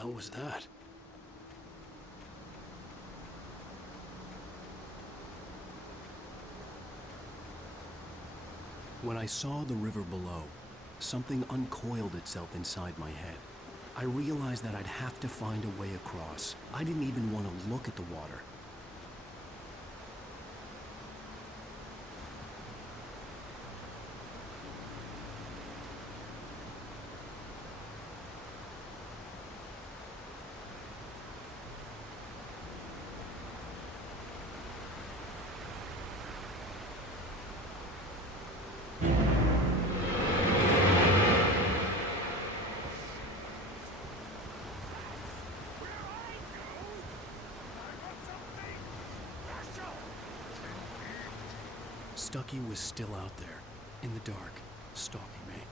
hell was that? When I saw the river below, something uncoiled itself inside my head. I realized that I'd have to find a way across. I didn't even want to look at the water. Stucky was still out there, in the dark, stalking me.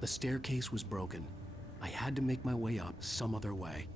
The staircase was broken. I had to make my way up some other way.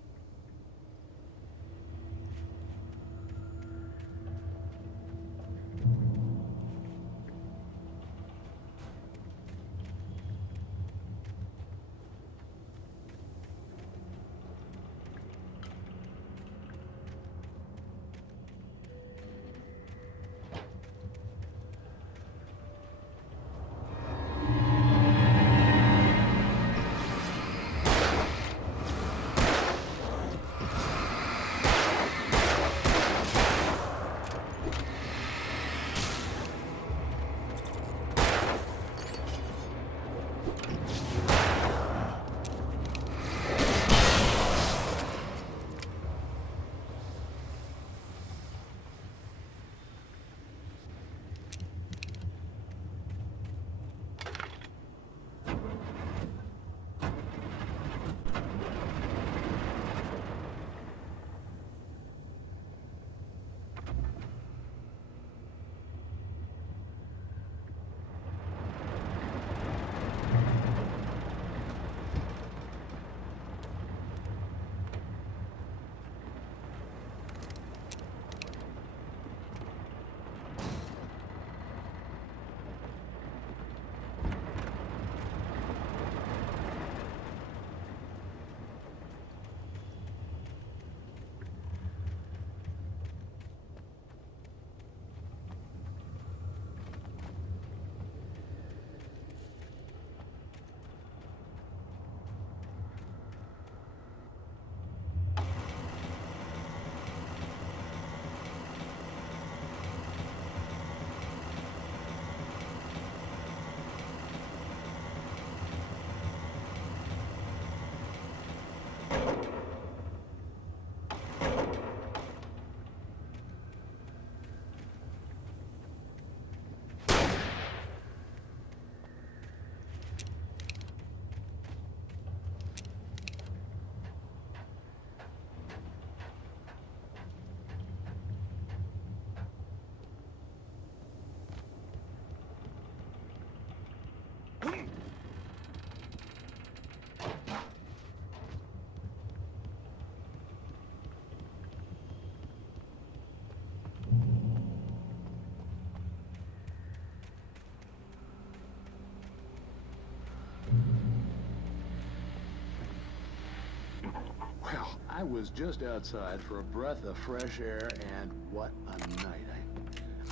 I was just outside for a breath of fresh air, and what a night.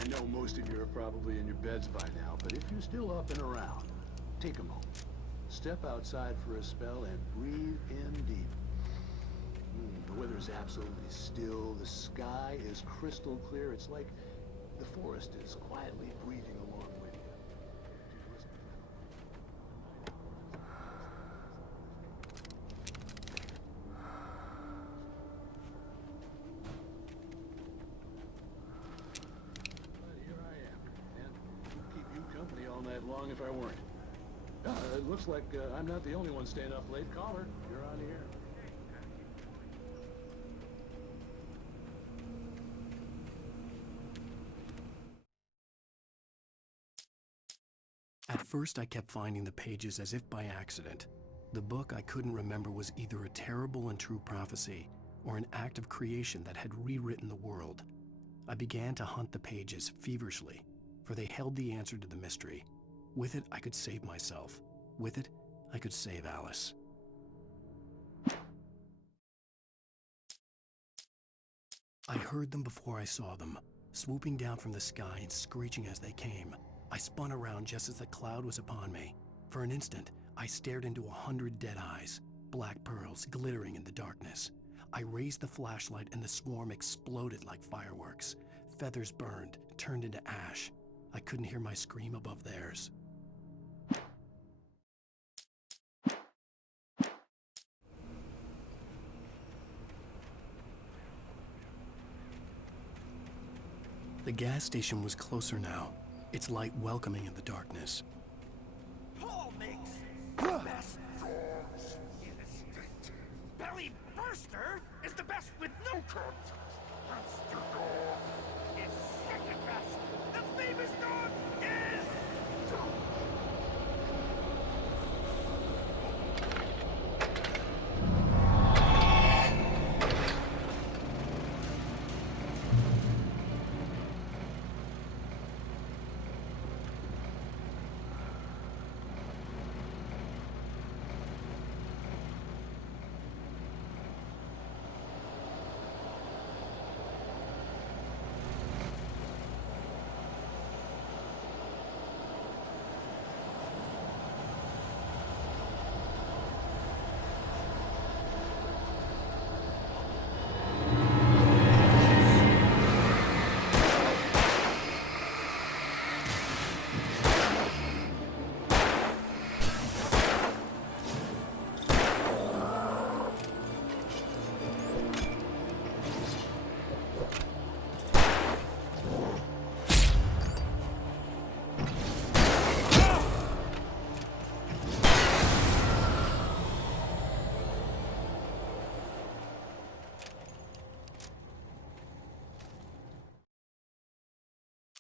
I know most of you are probably in your beds by now, but if you're still up and around, take a moment. Step outside for a spell and breathe in deep. The weather's absolutely still. The sky is crystal clear. It's like the forest is quietly breathing along with you. Company all night long if I weren't. It looks like I'm not the only one staying up late. Caller, you're on the air. At first, I kept finding the pages as if by accident. The book I couldn't remember was either a terrible and true prophecy or an act of creation that had rewritten the world. I began to hunt the pages feverishly, for they held the answer to the mystery. With it, I could save myself. With it, I could save Alice. I heard them before I saw them, swooping down from the sky and screeching as they came. I spun around just as the cloud was upon me. For an instant, I stared into 100 dead eyes, black pearls glittering in the darkness. I raised the flashlight and the swarm exploded like fireworks. Feathers burned, turned into ash. I couldn't hear my scream above theirs. The gas station was closer now, its light welcoming in the darkness. Paul makes the best dogs in the state. Belly Burster is the best with no contact. Monster Dog is second best. The famous dog is...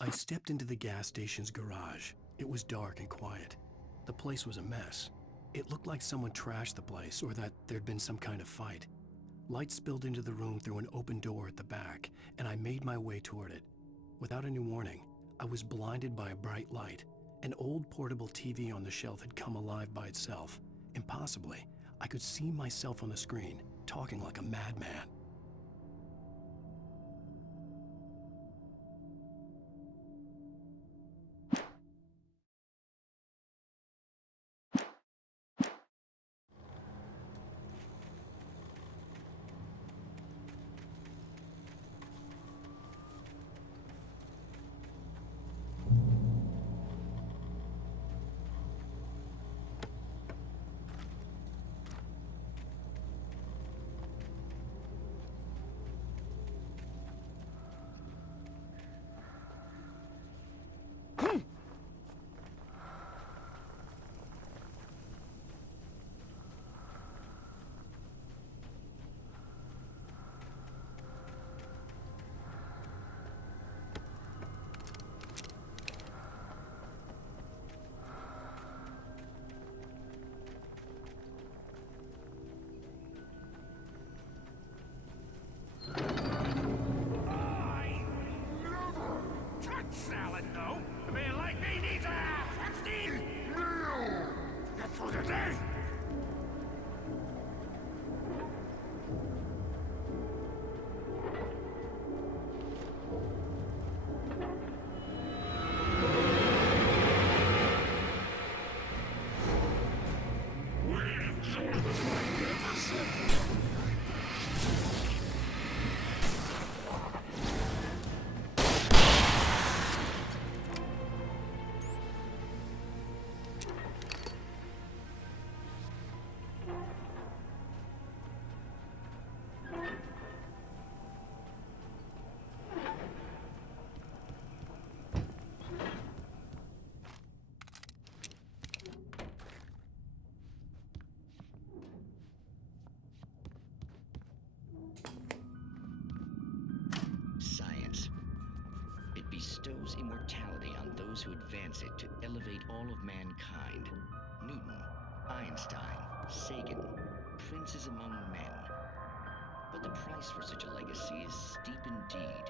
I stepped into the gas station's garage. It was dark and quiet. The place was a mess. It looked like someone trashed the place or that there'd been some kind of fight. Light spilled into the room through an open door at the back, and I made my way toward it. Without any warning, I was blinded by a bright light. An old portable TV on the shelf had come alive by itself. Impossibly, I could see myself on the screen, talking like a madman. immortality on those who advance it to elevate all of mankind. Newton, Einstein, Sagan, princes among men. But the price for such a legacy is steep indeed.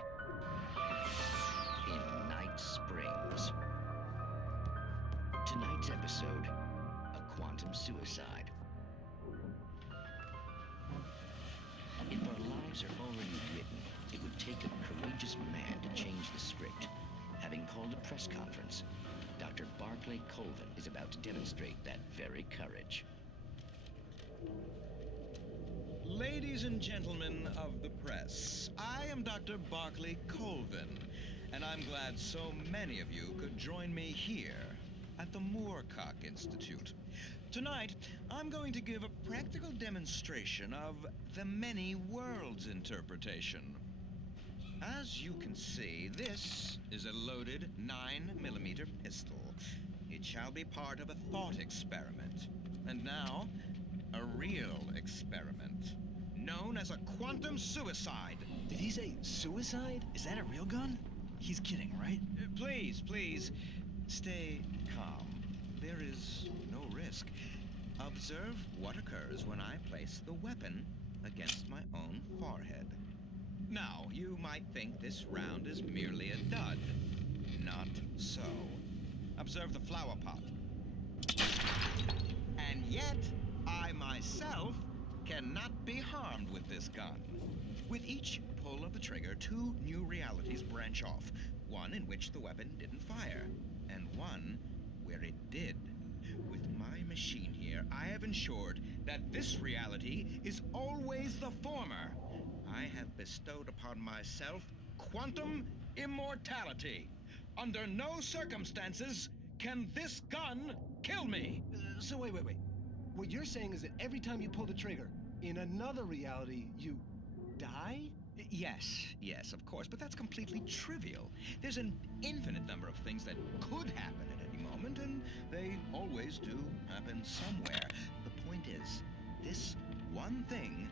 In Night Springs. Tonight's episode, a quantum suicide. If our lives are already written, it would take a courageous man to change the script. Having called a press conference, Dr. Barclay Colvin is about to demonstrate that very courage. Ladies and gentlemen of the press, I am Dr. Barclay Colvin, and I'm glad so many of you could join me here at the Moorcock Institute. Tonight, I'm going to give a practical demonstration of the many worlds interpretation. As you can see, this is a loaded 9mm pistol. It shall be part of a thought experiment. And now, a real experiment, known as a quantum suicide. Did he say suicide? Is that a real gun? He's kidding, right? Please, stay calm. There is no risk. Observe what occurs when I place the weapon against my own forehead. Now, you might think this round is merely a dud. Not so. Observe the flower pot. And yet, I myself cannot be harmed with this gun. With each pull of the trigger, two new realities branch off. One in which the weapon didn't fire, and one where it did. With my machine here, I have ensured that this reality is always the former. I have bestowed upon myself quantum immortality. Under no circumstances can this gun kill me. So wait. What you're saying is that every time you pull the trigger, in another reality, you die? Yes, of course, but that's completely trivial. There's an infinite number of things that could happen at any moment, and they always do happen somewhere. The point is, this one thing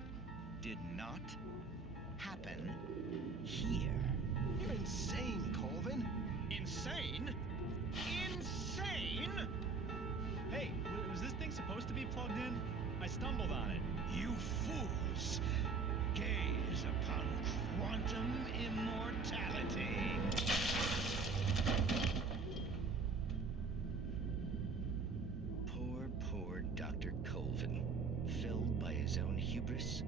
did not happen here. You're insane, Colvin. Insane? Insane? Hey, was this thing supposed to be plugged in? I stumbled on it. You fools! Gaze upon quantum immortality. Poor Dr. Colvin, felled by his own hubris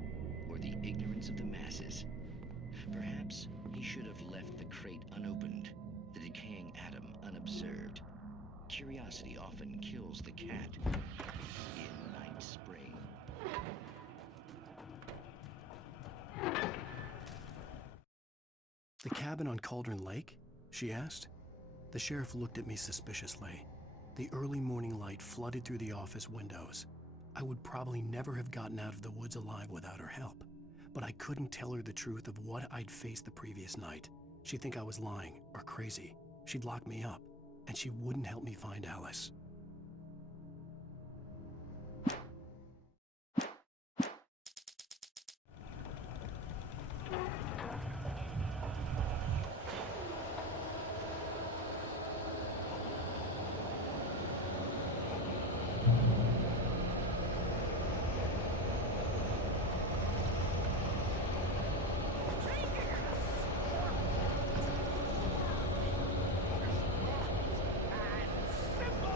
or the ignorance of the masses. Perhaps he should have left the crate unopened, the decaying atom unobserved. Curiosity often kills the cat. In Night Spring. The cabin on Cauldron Lake? She asked. The sheriff looked at me suspiciously. The early morning light flooded through the office windows. I would probably never have gotten out of the woods alive without her help, but I couldn't tell her the truth of what I'd faced the previous night. She'd think I was lying or crazy. She'd lock me up, and she wouldn't help me find Alice. Simple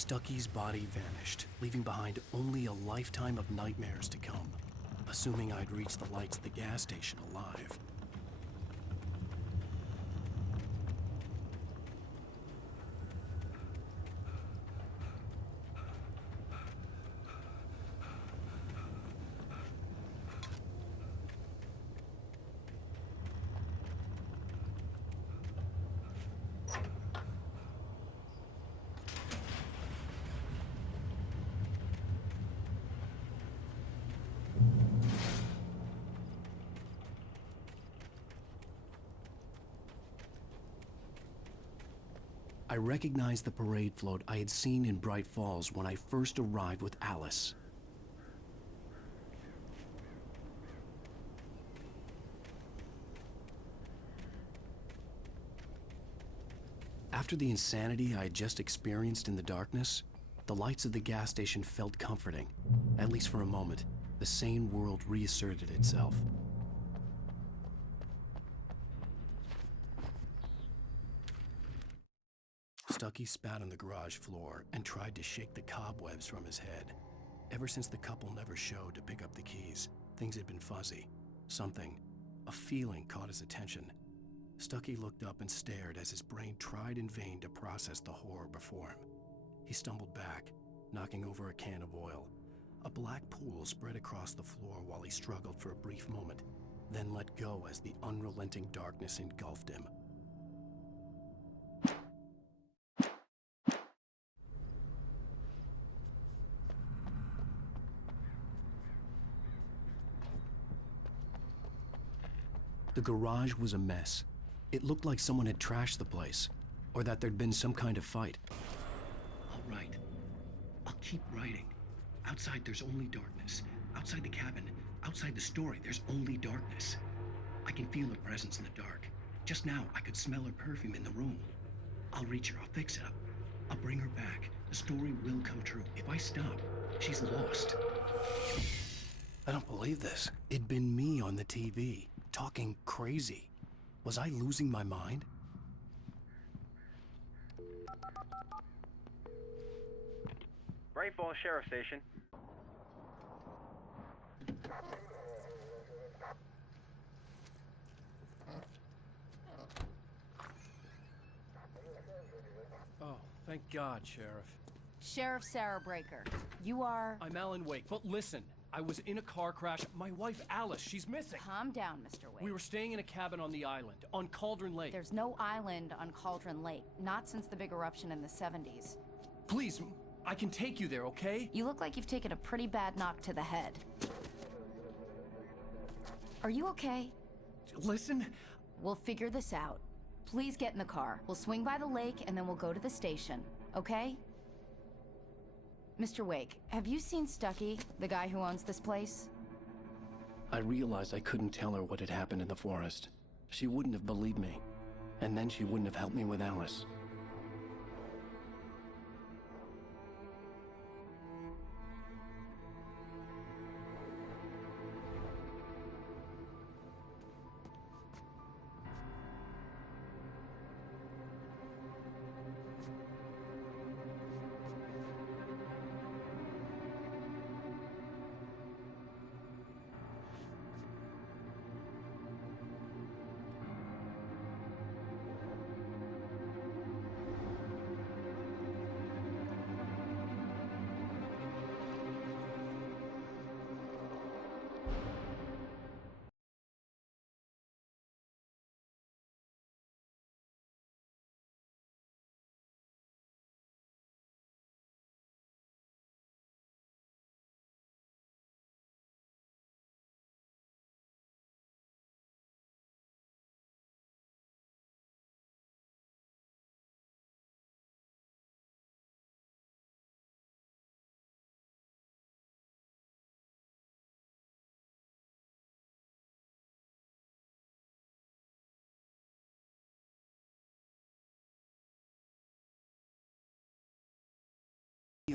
Stucky's body vanished, leaving behind only a lifetime of nightmares to come, assuming I'd reached the lights at the gas station alive. I recognized the parade float I had seen in Bright Falls when I first arrived with Alice. After the insanity I had just experienced in the darkness, the lights of the gas station felt comforting. At least for a moment, the sane world reasserted itself. Stucky spat on the garage floor and tried to shake the cobwebs from his head. Ever since the couple never showed to pick up the keys, things had been fuzzy. Something, a feeling caught his attention. Stucky looked up and stared as his brain tried in vain to process the horror before him. He stumbled back, knocking over a can of oil. A black pool spread across the floor while he struggled for a brief moment, then let go as the unrelenting darkness engulfed him. The garage was a mess. It looked like someone had trashed the place, or that there'd been some kind of fight. I'll write. I'll keep writing. Outside, there's only darkness. Outside the cabin, outside the story, there's only darkness. I can feel her presence in the dark. Just now, I could smell her perfume in the room. I'll reach her, I'll fix it up. I'll bring her back. The story will come true. If I stop, she's lost. I don't believe this. It'd been me on the TV, talking crazy. Was I losing my mind? Bright Falls Sheriff Station. Oh, thank God, Sheriff. Sheriff Sarah Breaker. You are... I'm Alan Wake, but listen. I was in a car crash. My wife, Alice, she's missing. Calm down, Mr. Wake. We were staying in a cabin on the island, on Cauldron Lake. There's no island on Cauldron Lake. Not since the big eruption in the 70s. Please, I can take you there, okay? You look like you've taken a pretty bad knock to the head. Are you okay? Listen. We'll figure this out. Please get in the car. We'll swing by the lake and then we'll go to the station, okay? Mr. Wake, have you seen Stucky, the guy who owns this place? I realized I couldn't tell her what had happened in the forest. She wouldn't have believed me. And then she wouldn't have helped me with Alice.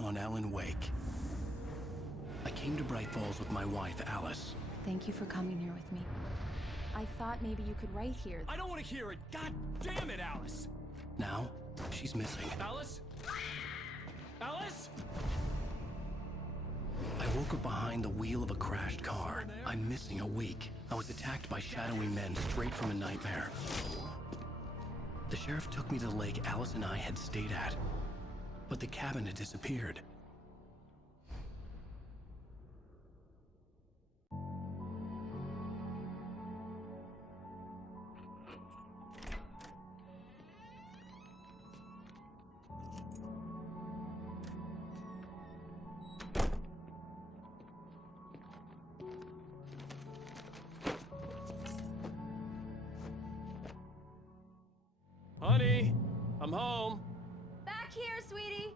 On Alan Wake. I came to Bright Falls with my wife, Alice. Thank you for coming here with me. I thought maybe you could write here. I don't want to hear it! God damn it, Alice! Now, she's missing. Alice? Alice? broke up behind the wheel of a crashed car. I'm missing a week. I was attacked by shadowy men straight from a nightmare. The sheriff took me to the lake Alice and I had stayed at, but the cabin had disappeared. Honey, I'm home. Back here, sweetie.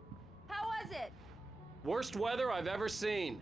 How was it? Worst weather I've ever seen.